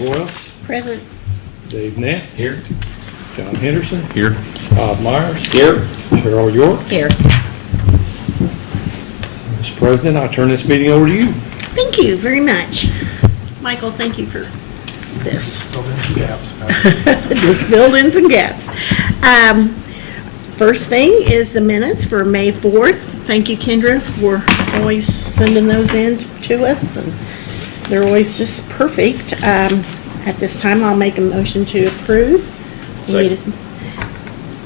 Boyle, Present. Dave Nance. Here. John Henderson. Here. Bob Myers. Here. Carol York. Here. Mr. President, I turn this meeting over to you. Thank you very much. Michael, thank you for this. Fill in some gaps. Just filled in some gaps. First thing is the minutes for May 4th. Thank you, Kendra, for always sending those in to us, and they're always just perfect. At this time, I'll make a motion to approve. Second.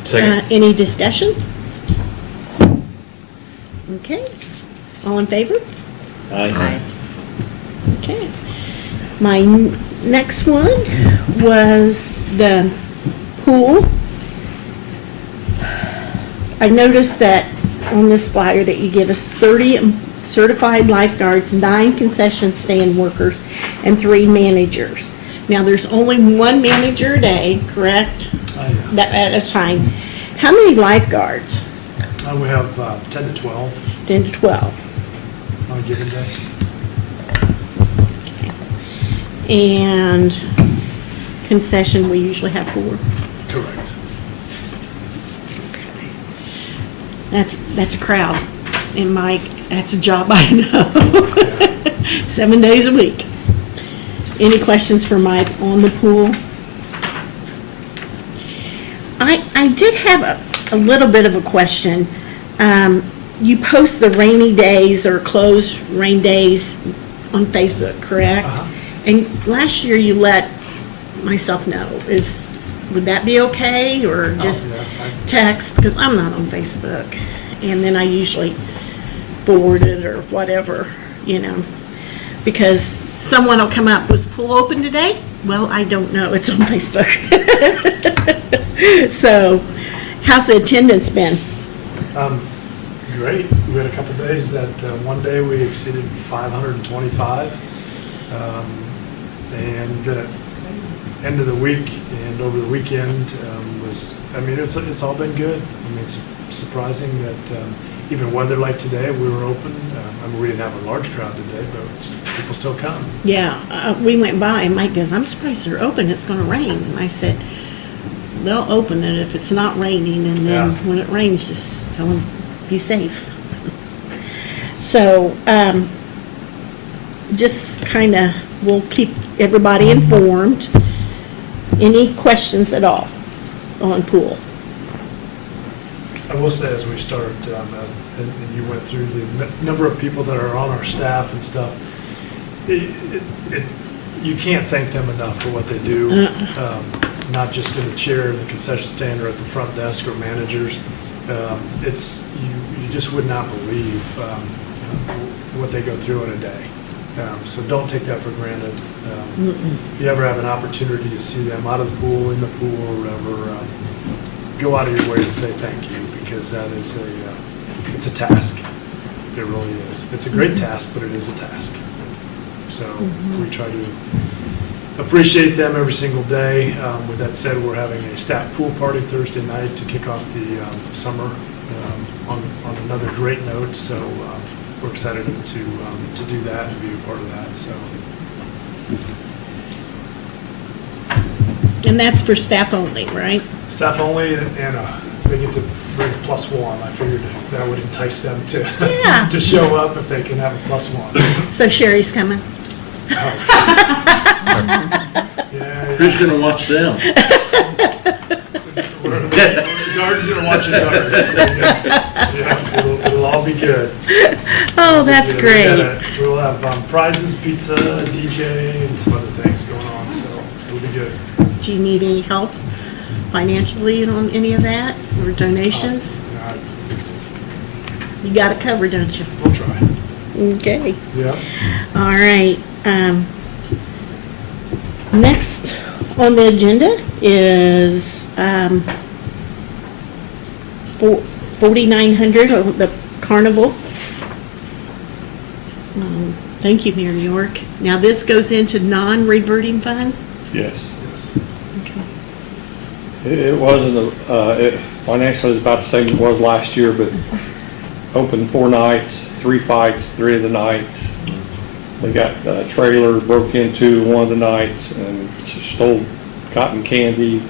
Second. Any discussion? Okay. All in favor? Aye. Okay. My next one was the pool. I noticed that on this flyer that you give us 30 certified lifeguards, 9 concession stand workers, and 3 managers. Now, there's only 1 manager a day, correct? That at a time. How many lifeguards? We have 10 to 12 10 to 12. on a given day. And concession, we usually have 4. Correct. That's a crowd. And Mike, that's a job I know. 7 days a week. Any questions for Mike on the pool? I did have a little bit of a question. You post the rainy days or closed rain days on Facebook, correct? Uh-huh. And last year you let myself know. Would that be okay, or just yeah, text? Because I'm not on Facebook, and then I usually forward it or whatever, because someone will come up, was the pool open today? Well, I don't know, it's on Facebook. So, how's the attendance been? Great. We had a couple days that one day we exceeded 525. And end of the week and over the weekend it's all been good. It's surprising that even weather like today, we were open. We didn't have a large crowd today, but people still come. Yeah, we went by, and Mike goes, I'm surprised they're open, it's gonna rain. And I said, they'll open it if it's not raining, and then Yeah. when it rains, just tell them, be safe. So, just kinda, we'll keep everybody informed. Any questions at all on pool? I will say, as we start, and you went through the number of people that are on our staff and stuff, you can't thank them enough for what they do, not just in the chair in the concession stand or at the front desk or managers. You just would not believe what they go through in a day. So don't take that for granted. If you ever have an opportunity to see them out of the pool, in the pool, or wherever, go out of your way to say thank you, because that is it's a task. It really is. It's a great task, but it is a task. So we try to appreciate them every single day. With that said, we're having a staff pool party Thursday night to kick off the summer on another great note. So we're excited to do that and be a part of that. So. And that's for staff only, right? Staff only, and they get to bring a +1. I figured that would entice them to Yeah. to show up if they can have a +1. So Sherry's coming. Yeah, Who's gonna watch them? The guards are gonna watch the guards. Yeah, it'll all be good. Oh, that's Yeah, great. We'll have prizes, pizza, DJ, and some other things going on, so it'll be good. Do you need any help financially on any of that, or donations? You got it covered, don't you? We'll try. Okay. Yeah. All right. Next on the agenda is 4,900 of the carnival. Thank you, Mayor York. Now this goes into non-reverting fund? Yes. Yes. Okay. It wasn't, financially, it was about the same as it was last year, but open 4 nights, 3 fights, 3 of the nights. They got a trailer broke into one of the nights and stole cotton candy,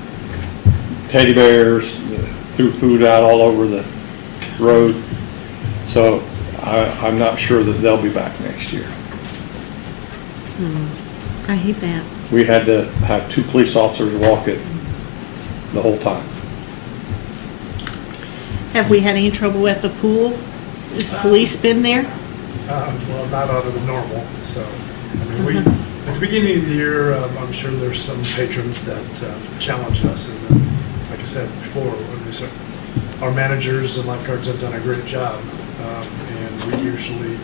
teddy bears, threw food out all over the road. So I'm not sure that they'll be back next year. I hate that. We had to have 2 police officers walk it the whole time. Have we had any trouble at the pool? Has police been there? Well, not out of the normal, so, I mean, at the beginning of the year, I'm sure there's some patrons that challenge us, and like I said before, our managers and lifeguards have done a great job, and we usually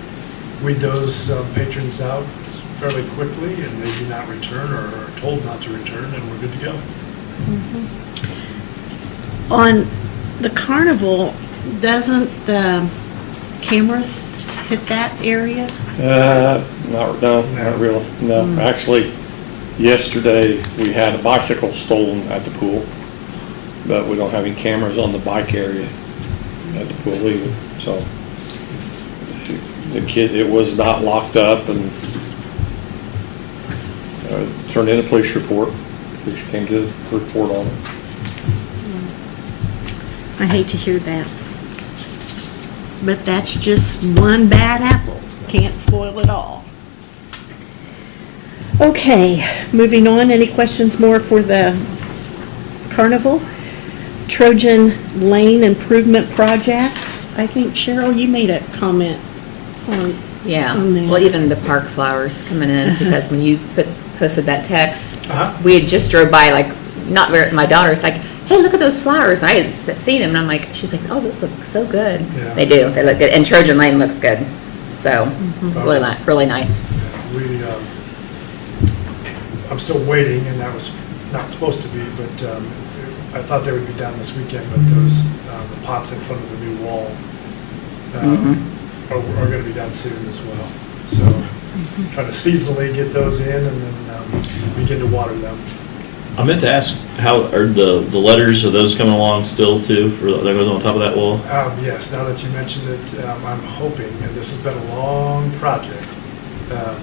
weed those patrons out fairly quickly, and they do not return or are told not to return, and we're good to go. On the carnival, doesn't the cameras hit that area? Not really. No, actually, yesterday we had a bicycle stolen at the pool, but we don't have any cameras on the bike area at the pool either. So it was not locked up, and turned in a police report. Police came to report on it. I hate to hear that. But that's just one bad apple. Can't spoil it all. Okay, moving on. Any questions more for the carnival? Trojan Lane improvement projects. I think, Cheryl, you made a comment on Yeah, on that. well, even the park flowers coming in, because when you posted that text, Uh-huh. we had just drove by, like, not very, my daughter's like, hey, look at those flowers. I hadn't seen them, and I'm like, she's like, oh, those look so good. Yeah. They do, they look good, and Trojan Lane looks good, so, Mm-hmm. really nice. We, I'm still waiting, and that was not supposed to be, but I thought they would be down this weekend, but those, the pots in front of the new wall are going to be done soon as well. So try to seasonally get those in and then begin to water them. I meant to ask, how are the letters, are those coming along still too, for, that goes on top of that wall? Yes, now that you mentioned it, I'm hoping, and this has been a long project,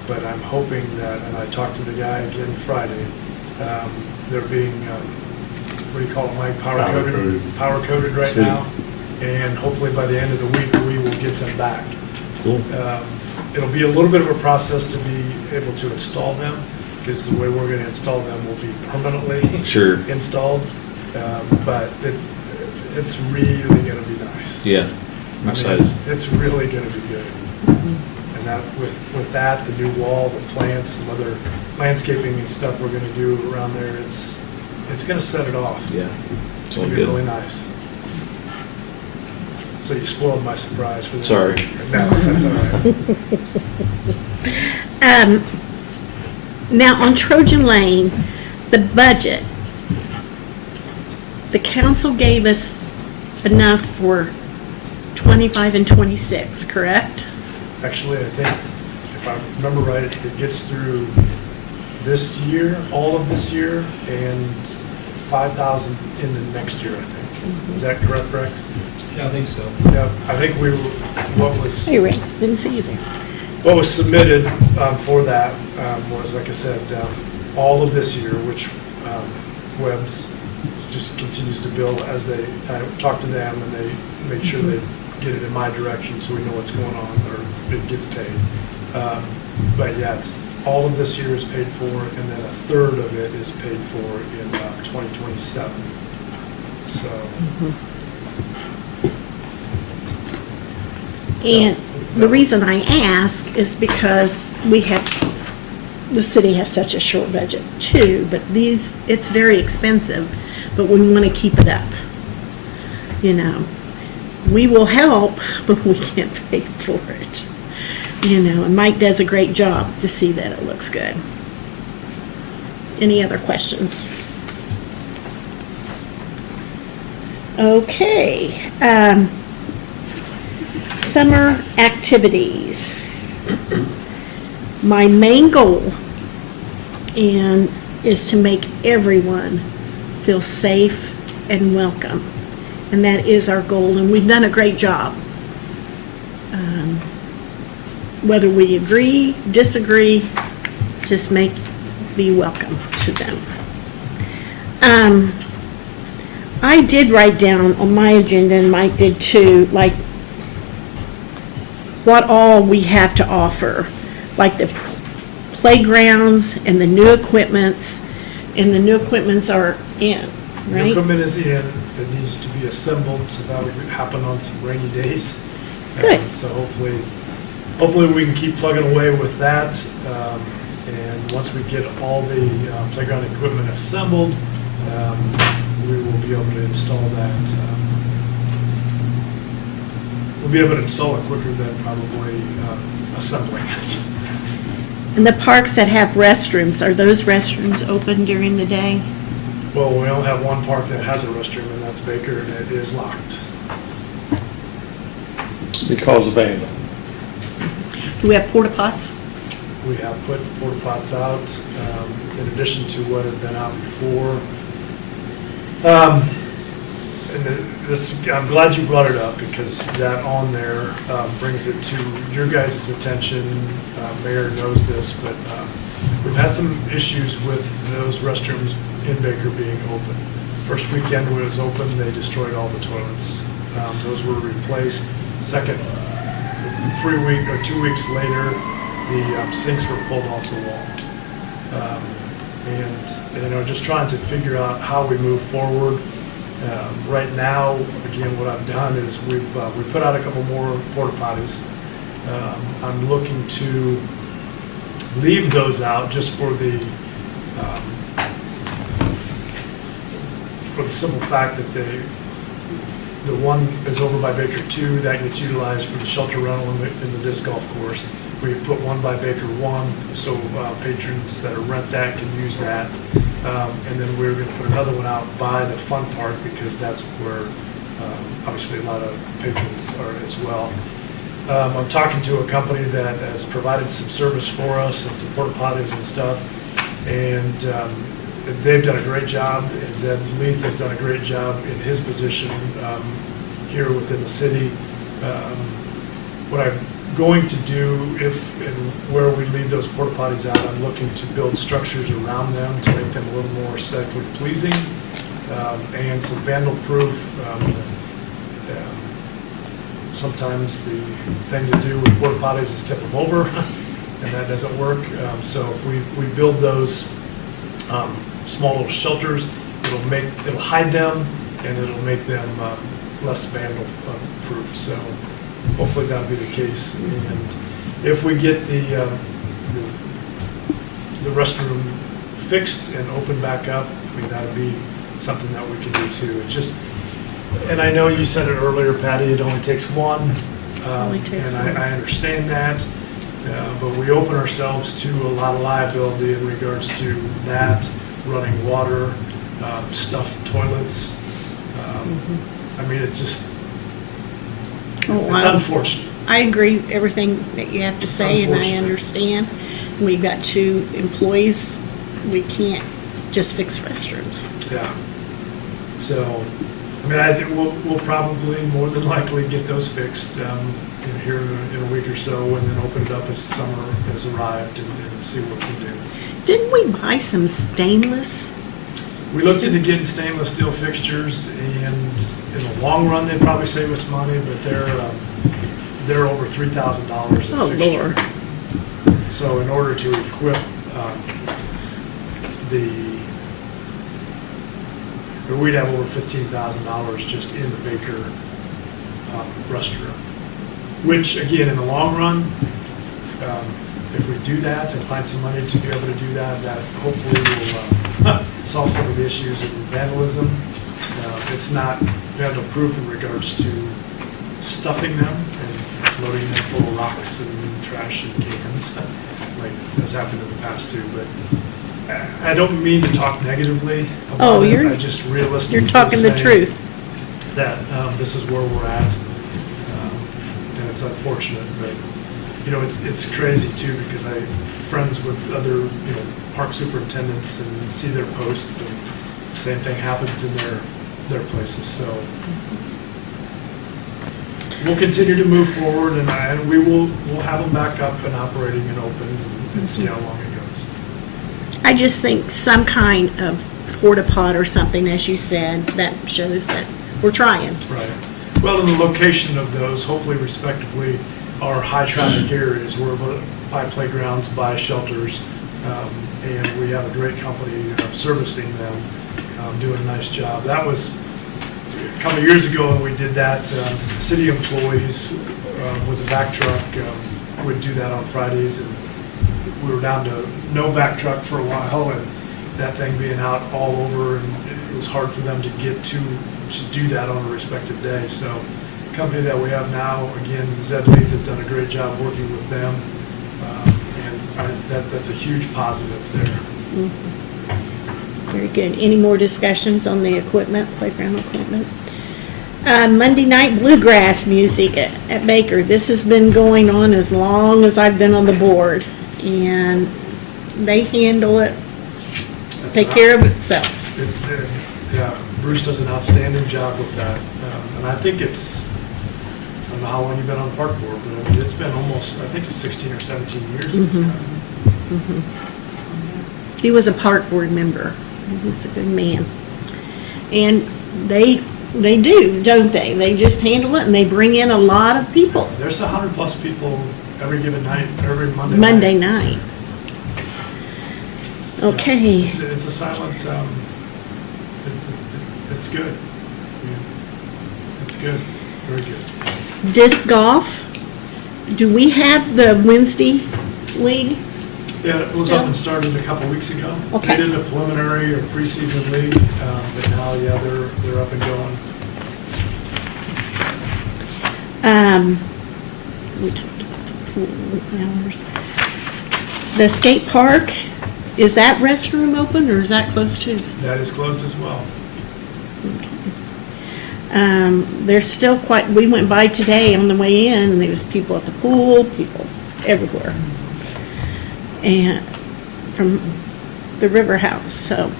but I'm hoping that, and I talked to the guy again Friday, they're being, what do you call it, Mike, power coded right Sweet. now, and hopefully by the end of the week, we will get them back. Cool. It'll be a little bit of a process to be able to install them, because the way we're going to install them will be permanently Sure. installed, but it's really going to be nice. Yeah, I I'm mean, excited. it's really going to be good. And that, with that, the new wall, the plants, some other landscaping and stuff we're going to do around there, it's going to set it off. Yeah, It's all going to be good. really nice. So you spoiled my surprise for that. Sorry. No, that's all right. Now, on Trojan Lane, the budget, the council gave us enough for 25 and 26, correct? Actually, I think, if I remember right, it gets through this year, all of this year, and 5,000 in the next year, I think. Is that correct, Rex? Yeah, I think so. Yeah, I think what was. Hey, Rex, didn't see you there. What was submitted for that was, like I said, all of this year, which Webb's just continues to bill as they, I talk to them and they make sure they get it in my direction so we know what's going on, or it gets paid. But yeah, it's, all of this year is paid for, and then a third of it is paid for in 2027. So. And the reason I ask is because the city has such a short budget too, but it's very expensive, but we want to keep it up. You know, we will help, but we can't pay for it. You know, and Mike does a great job to see that it looks good. Any other questions? Okay. Summer activities. My main goal is to make everyone feel safe and welcome. And that is our goal, and we've done a great job. whether we agree, disagree, just be welcome to them. I did write down on my agenda, and Mike did too, like, what all we have to offer, like the playgrounds and the new equipments, and the new equipments are in, The right? equipment is in, it needs to be assembled, so that would happen on some rainy days. Good. So hopefully we can keep plugging away with that. And once we get all the playground equipment assembled, we will be able to install that. We'll be able to install it quicker than probably assembling it. And the parks that have restrooms, are those restrooms open during the day? Well, we only have one park that has a restroom, and that's Baker, and it is locked. Because of vandal. Do we have porta pots? We have put porta pots out, in addition to what had been out before. I'm glad you brought it up, because that on there brings it to your guys' attention. Mayor knows this, but we've had some issues with those restrooms in Baker being open. First weekend when it was open, they destroyed all the toilets. Those were replaced. Second, 2 weeks later, the sinks were pulled off the wall. And just trying to figure out how we move forward. Right now, again, what I've done is we put out a couple more porta potties. I'm looking to leave those out just for the simple fact that the one is over by Baker 2, that gets utilized for the shelter rental in the disc golf course. We put one by Baker 1, so patrons that rent that can use that. And then we're going to put another one out by the fun park, because that's where obviously a lot of patrons are as well. I'm talking to a company that has provided some service for us and some porta potties and stuff. And they've done a great job, and Zed Leith has done a great job in his position here within the city. What I'm going to do, if and where we leave those porta potties out, I'm looking to build structures around them to make them a little more aesthetically pleasing, and some vandal proof. Sometimes the thing to do with porta potties is tip them over, and that doesn't work. So if we build those small little shelters, it'll hide them, and it'll make them less vandal proof. So hopefully that'll be the case. And if we get the restroom fixed and opened back up, I mean, that'll be something that we can do too. It's just, and I know you said it earlier, Patty, it only takes one. Only takes and one. I understand that. But we open ourselves to a lot of liability in regards to that, running water, stuffed toilets. I mean, it's just, it's unfortunate. I agree with everything that you have to say, and I unfortunate. understand. We've got 2 employees. We can't just fix restrooms. Yeah. So, I mean, we'll probably more than likely get those fixed here in a week or so, and then open it up as summer has arrived and see what we can do. Didn't we buy some stainless? We looked into getting stainless steel fixtures, and in the long run, they'd probably save us money, but they're over $3,000 a fixture. Oh, Lord. So in order to equip we'd have over $15,000 just in the Baker restroom. Which, again, in the long run, if we do that and find some money to be able to do that, that hopefully will solve some of the issues of vandalism. It's not vandal-proof in regards to stuffing them and loading them full of rocks and trash and cans, like has happened in the past too. But I don't mean to talk negatively about it. I just realistically You're talking the say truth. that this is where we're at, and it's unfortunate, but it's crazy too, because I'm friends with other park superintendents and see their posts, and same thing happens in their places. So we'll continue to move forward, and we'll have them back up and operating and open and see how long it goes. I just think some kind of porta pot or something, as you said, that shows that we're trying. Right. Well, and the location of those, hopefully respectively, are high-traffic areas. We're by playgrounds, by shelters, and we have a great company servicing them, doing a nice job. That was a couple of years ago when we did that. City employees with a vac truck would do that on Fridays, and we were down to no vac truck for a while, and that thing being out all over, and it was hard for them to get to do that on a respective day. So the company that we have now, again, Zed Leith has done a great job working with them, and that's a huge positive there. Very good. Any more discussions on the equipment, playground equipment? Monday night bluegrass music at Baker. This has been going on as long as I've been on the board, and they handle it, take care of itself. Yeah, Bruce does an outstanding job with that, and I think I don't know how long you've been on the park board, but I mean, it's been almost, I think it's 16 or 17 years at this time. He was a park board member. He was a good man. And they do, don't they? They just handle it, and they bring in a lot of people There's 100+ people every given night, every Monday night. Monday night. Okay. It's a silent, it's good. Yeah. It's good, very good. Disc golf. Do we have the Wednesday league? Yeah, it was Still? up and started a couple weeks ago. Okay. They did a preliminary or preseason league, but now, yeah, they're up and going. We talked about the pool hours. The skate park, is that restroom open, or is that closed too? That is closed as well. There's still we went by today on the way in, and there was people at the pool, people everywhere. And from the River House, so.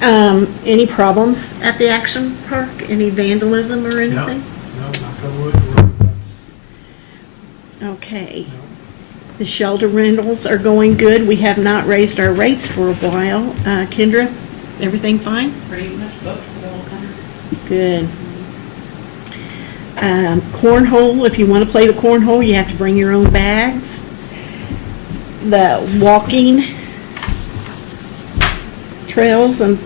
Any problems at the action park? Any vandalism or anything? No, knock on wood, that's, Okay. no. The shelter rentals are going good. We have not raised our rates for a while. Kendra, everything fine? Pretty much booked for the whole summer. Good. Cornhole, if you want to play the cornhole, you have to bring your own bags. The walking trails and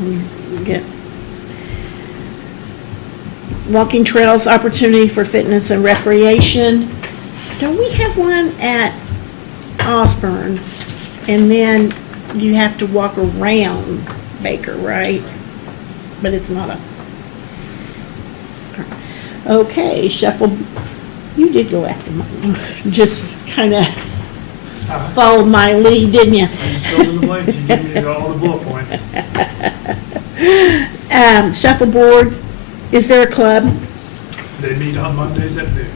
we get walking trails, opportunity for fitness and recreation. Don't we have one at Osborne? And then you have to walk around Baker, right? But it's not a. Okay, shuffle. You did go after mine. Just kind of followed my lead, didn't you? I just filled in the blanks, you gave me all the bullet points. Shuffleboard, is there a club? They meet on Mondays at noon.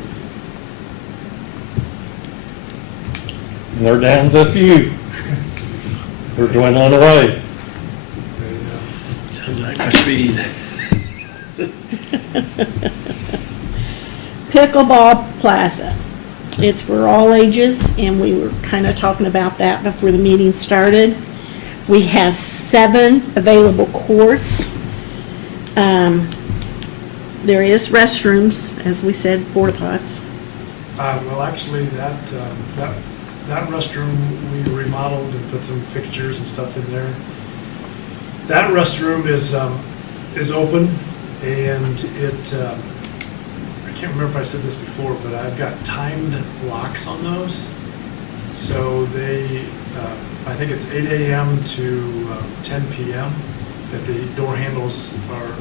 And they're down to a few. They're dwindling away. Sounds like my speed. Pickleball Plaza. It's for all ages, and we were kind of talking about that before the meeting started. We have 7 available courts. There is restrooms, as we said, porta pots. Well, actually, that restroom, we remodeled and put some fixtures and stuff in there. That restroom is open, and I can't remember if I said this before, but I've got timed locks on those. So I think it's 8 a.m. to 10 p.m. that the door handles are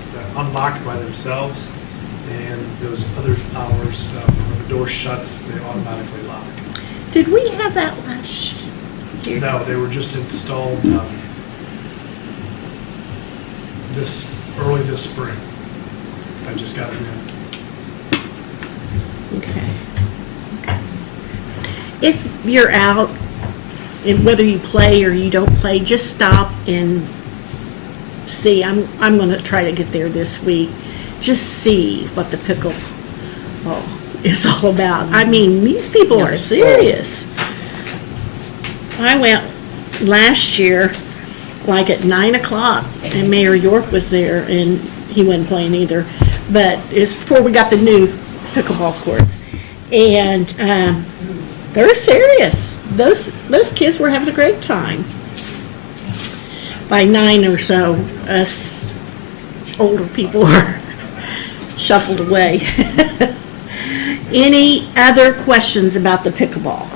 unlocked by themselves, and those other hours, when the door shuts, they automatically lock. Did we have that last year? No, they were just installed early this spring. I just got them in. Okay. If you're out, and whether you play or you don't play, just stop and see, I'm gonna try to get there this week, just see what the pickleball is all about. I mean, these people are serious. I went last year, like at 9 o'clock, and Mayor York was there, and he wasn't playing either, but it's before we got the new pickleball courts. And, they're serious. Those kids were having a great time. By 9 or so, us older people are shuffled away. Any other questions about the pickleball?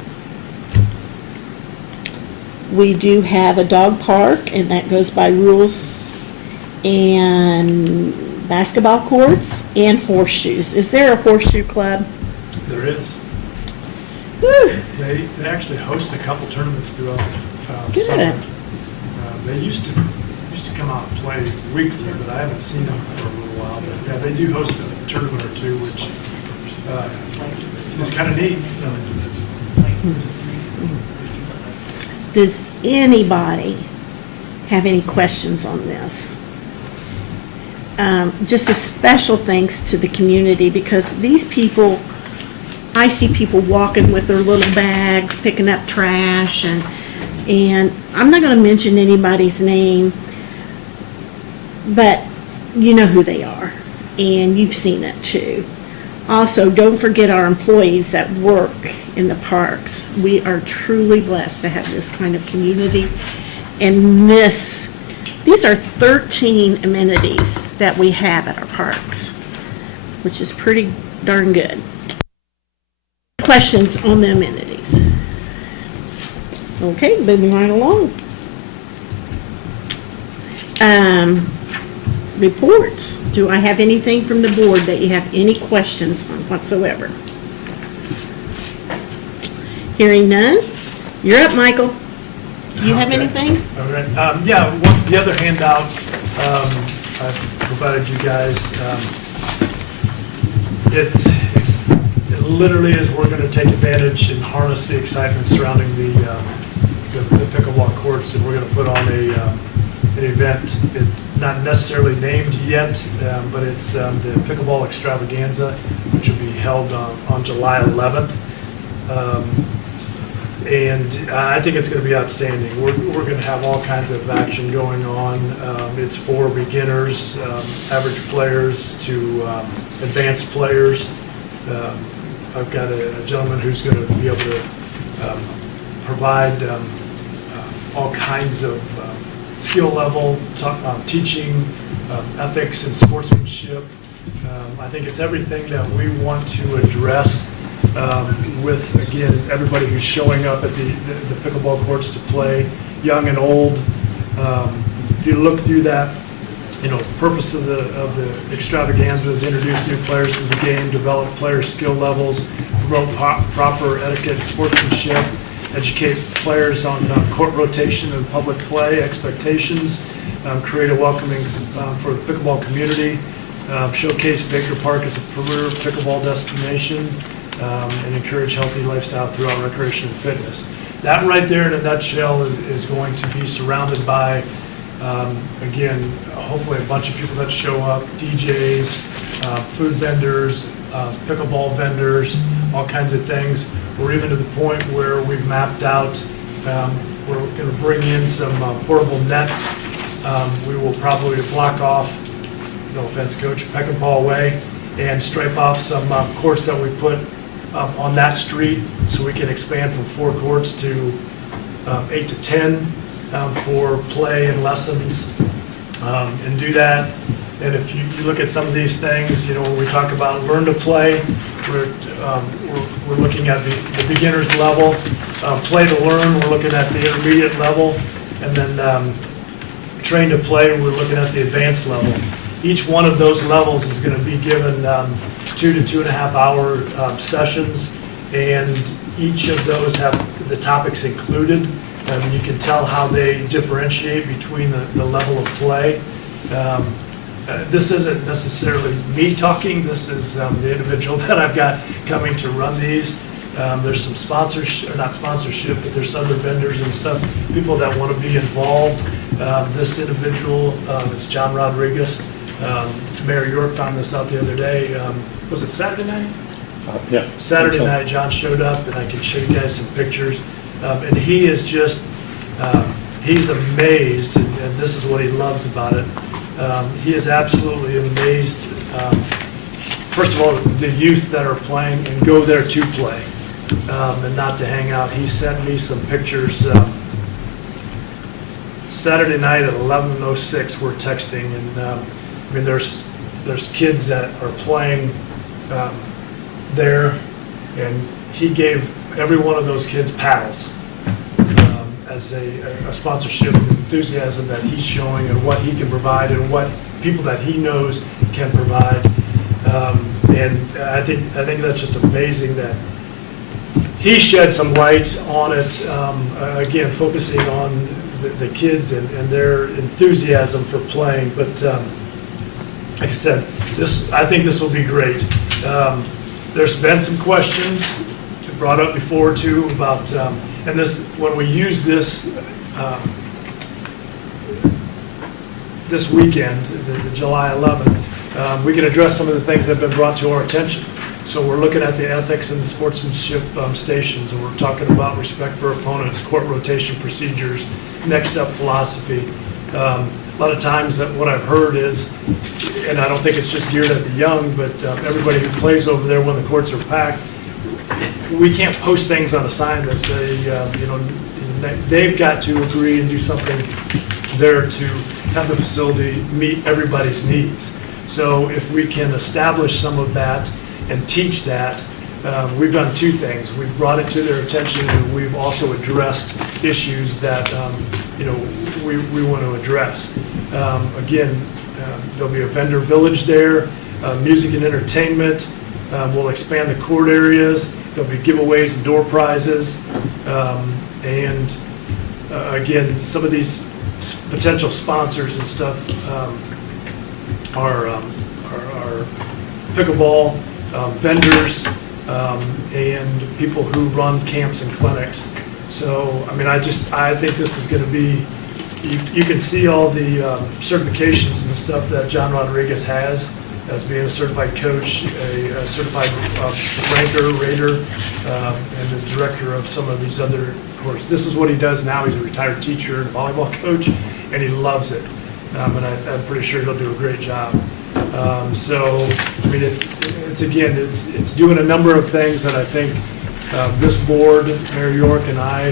We do have a dog park, and that goes by rules, and basketball courts and horseshoes. Is there a horseshoe club? There is. Whew. They actually host a couple tournaments throughout Good. summer. They used to come out and play weekly, but I haven't seen them for a little while. But yeah, they do host a tournament or two, which is kind of neat. Does anybody have any questions on this? Just a special thanks to the community, because these people, I see people walking with their little bags, picking up trash, and I'm not going to mention anybody's name, but you know who they are, and you've seen it too. Also, don't forget our employees that work in the parks. We are truly blessed to have this kind of community, and these are 13 amenities that we have at our parks, which is pretty darn good. Questions on the amenities? Okay, moving right along. Reports. Do I have anything from the board that you have any questions on whatsoever? Hearing none. You're up, Michael. Do you have Okay. anything? All right. The other handout I've provided you guys, it literally is, we're going to take advantage and harness the excitement surrounding the pickleball courts, and we're going to put on an event. It's not necessarily named yet, but it's the Pickleball Extravaganza, which will be held on July 11th. And I think it's going to be outstanding. We're going to have all kinds of action going on. It's for beginners, average players to advanced players. I've got a gentleman who's going to be able to provide all kinds of skill level, teaching, ethics and sportsmanship. I think it's everything that we want to address with, again, everybody who's showing up at the pickleball courts to play, young and old. If you look through that, purpose of the extravaganza is introduce new players to the game, develop player skill levels, promote proper etiquette and sportsmanship, educate players on court rotation and public play expectations, create a welcoming for the pickleball community, showcase Baker Park as a premier pickleball destination, and encourage healthy lifestyle throughout recreation and fitness. That right there in a nutshell is going to be surrounded by, again, hopefully a bunch of people that show up, DJs, food vendors, pickleball vendors, all kinds of things. We're even to the point where we've mapped out, we're going to bring in some portable nets. We will probably block off, no offense, Coach, Peckinpah Way, and stripe off some courts that we put up on that street so we can expand from 4 courts to 8 to 10 for play and lessons, and do that. And if you look at some of these things, when we talk about learn to play, we're looking at the beginner's level. Play to learn, we're looking at the intermediate level. And then train to play, we're looking at the advanced level. Each one of those levels is going to be given 2 to 2.5 hour sessions, and each of those have the topics included. You can tell how they differentiate between the level of play. This isn't necessarily me talking, this is the individual that I've got coming to run these. There's some sponsorship, or not sponsorship, but there's other vendors and stuff, people that want to be involved. This individual is John Rodriguez. Mayor York found this out the other day. Was it Saturday night? Yeah. Saturday night, John showed up, and I can show you guys some pictures. And he is just, he's amazed, and this is what he loves about it. He is absolutely amazed, first of all, the youth that are playing and go there to play, and not to hang out. He sent me some pictures. Saturday night at 11:06, we're texting, and I mean, there's kids that are playing there, and he gave every one of those kids paddles as a sponsorship enthusiasm that he's showing and what he can provide and what people that he knows can provide. And I think that's just amazing that he shed some light on it, again, focusing on the kids and their enthusiasm for playing. But like I said, I think this will be great. There's been some questions brought up before too about, and this, when we use this this weekend, the July 11th, we can address some of the things that have been brought to our attention. So we're looking at the ethics and the sportsmanship stations, and we're talking about respect for opponents, court rotation procedures, next up philosophy. A lot of times that what I've heard is, and I don't think it's just geared at the young, but everybody who plays over there when the courts are packed, we can't post things on a sign that say, they've got to agree and do something there to have the facility meet everybody's needs. So if we can establish some of that and teach that, we've done two things. We've brought it to their attention, and we've also addressed issues that, we want to address. Again, there'll be a vendor village there, music and entertainment. We'll expand the court areas. There'll be giveaways and door prizes. And again, some of these potential sponsors and stuff are pickleball vendors and people who run camps and clinics. So, I mean, I think this is going to be, you can see all the certifications and stuff that John Rodriguez has as being a certified coach, a certified ranker, rater, and the director of some of these other courses. This is what he does now. He's a retired teacher and volleyball coach, and he loves it. And I'm pretty sure he'll do a great job. So, I mean, it's doing a number of things that I think this board, Mayor York and I,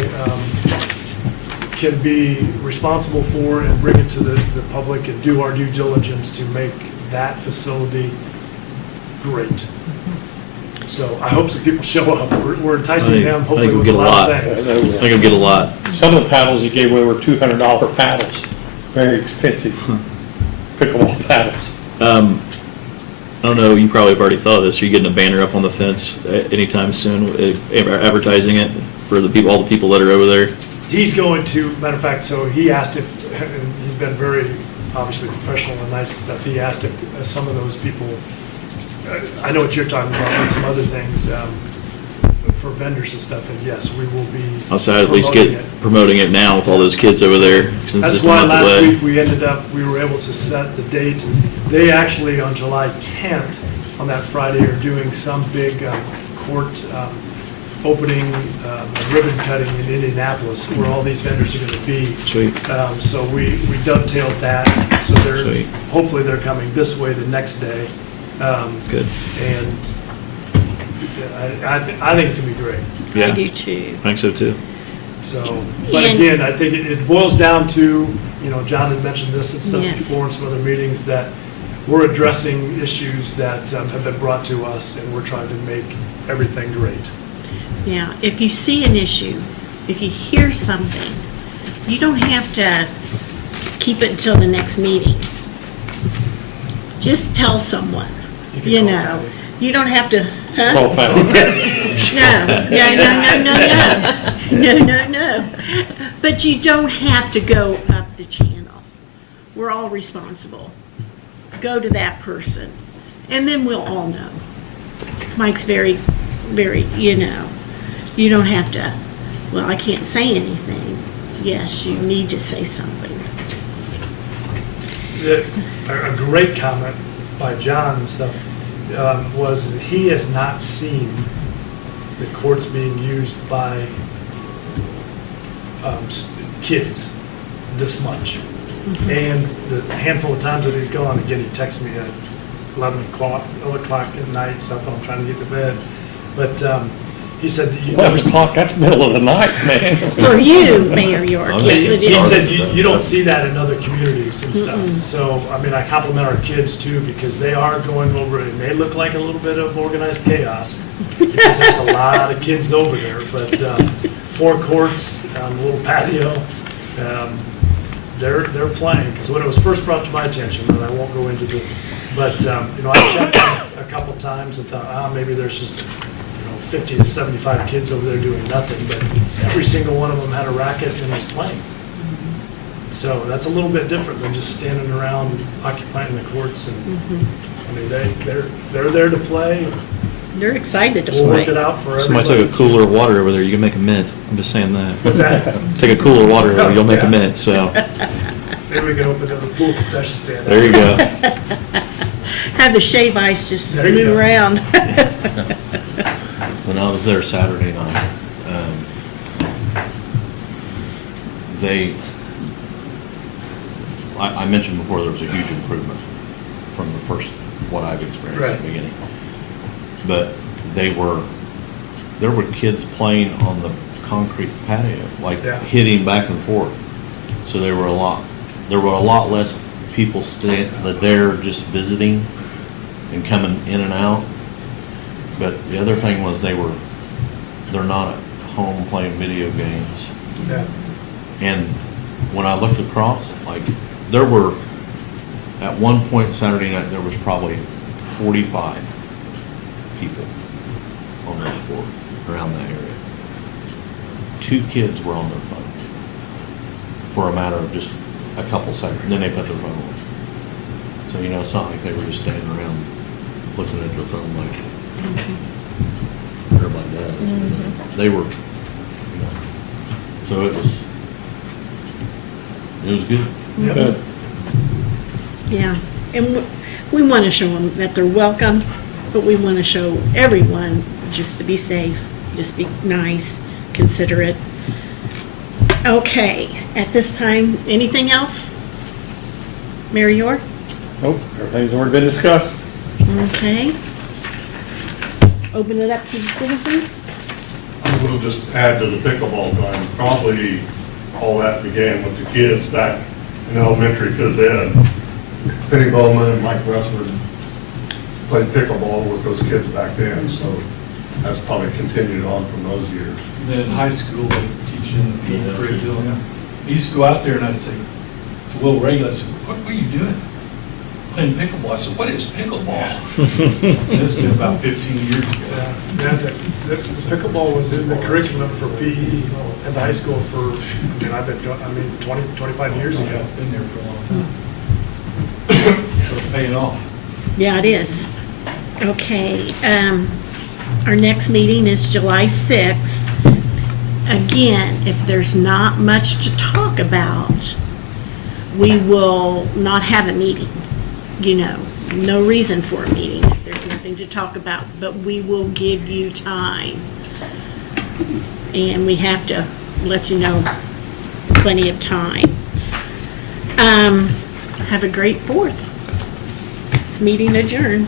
can be responsible for and bring it to the public and do our due diligence to make that facility great. So I hope some people show up. We're enticing them hopefully with a lot of things. I think we'll get a lot. Some of the paddles he gave away were $200 paddles, very expensive pickleball paddles. I don't know, you probably have already thought of this. Are you getting a banner up on the fence anytime soon, advertising it for the people, all the people that are over there? He's going to, matter of fact, so he asked if, and he's been very obviously professional and nice and stuff, he asked if some of those people, I know what you're talking about, but some other things for vendors and stuff, and yes, we will be I'll say at least get promoting it now with all those kids over there. Since That's it's a why month last away. week we were able to set the date. They actually, on July 10th, on that Friday, are doing some big court opening, ribbon cutting in Indianapolis, where all these vendors are going to be. Sweet. So we dovetailed that, so Sweet. hopefully they're coming this way the next day. Good. And I think it's going to be great. Yeah. I do too. I think so too. So, but And- again, I think it boils down to, John had mentioned this and stuff Yes. before in some other meetings, that we're addressing issues that have been brought to us, and we're trying to make everything great. Yeah, if you see an issue, if you hear something, you don't have to keep it until the next meeting. Just tell someone, can you call know. Patty. You don't have to, huh? Call Patty. No. But you don't have to go up the channel. We're all responsible. Go to that person, and then we'll all know. Mike's very, very, You don't have to, well, I can't say anything. Yes, you need to say something. A great comment by John and stuff was that he has not seen the courts being used by kids this much. And the handful of times that he's gone, again, he texts me at 11 o'clock at night, stuff when I'm trying to get to bed. But he said that you never 11 o'clock, that's middle of the night, man. For you, Mayor York, Oh, yes it He is. said you don't see that in other communities and stuff. So, I mean, I compliment our kids too, because they are going over, it may look like a little bit of organized chaos, because there's a lot of kids over there, but 4 courts, a little patio, they're playing. Because when it was first brought to my attention, and I won't go into the, but, you know, I checked a couple times and thought, maybe there's just 50 to 75 kids over there doing nothing, but every single one of them had a racket and was playing. So that's a little bit different than just standing around occupying the courts. And I mean, they're there to play. They're excited to We'll work it play. out for Somebody everybody. took a cooler of water over there, you can make a mint. I'm just saying that. What's that? Take a cooler of water over, you'll make a Yeah. mint, so, Maybe we can open up a pool concession stand. there you go. Have the shave ice just There you move go. around. When I was there Saturday night, I mentioned before there was a huge improvement from the first, what I've experienced at the Right. beginning. But there were kids playing on the concrete patio, like Yeah. hitting back and forth. So there were a lot less people there just visiting and coming in and out. But the other thing was they're not at home playing video games. Yeah. And when I looked across, like, there were, at one point Saturday night, there was probably 45 people on those court around that area. 2 kids were on their phone for a matter of just a couple seconds, and then they put their phone away. So, you know, it's not like they were just standing around looking at their phone like everybody does. They were, you know, so it was good. Good. Yeah, and we want to show them that they're welcome, but we want to show everyone just to be safe, just be nice, considerate. Okay, at this time, anything else? Mary York? Nope, everything's already been discussed. Okay. Open it up to the citizens? I will just add to the pickleball thing. Probably all that began with the kids back in elementary phys ed. Penny Bowman and Mike Westford played pickleball with those kids back then, so that's probably continued on from those years. Then in high school, they teach in the PE curriculum. I used to go out there and I'd say to Will Reagan, I said, what are you doing? Playing pickleball. I said, what is pickleball? And this was about 15 years ago. Yeah, the pickleball was in the curriculum for PE at the high school for, I've been going, 20, 25 years ago. I've been there for a long time. So it's paying off. Yeah, it is. Okay, our next meeting is July 6th. Again, if there's not much to talk about, we will not have a meeting. You know, no reason for a meeting if there's nothing to talk about, but we will give you time. And we have to let you know plenty of time. Have a great 4th. Meeting adjourned.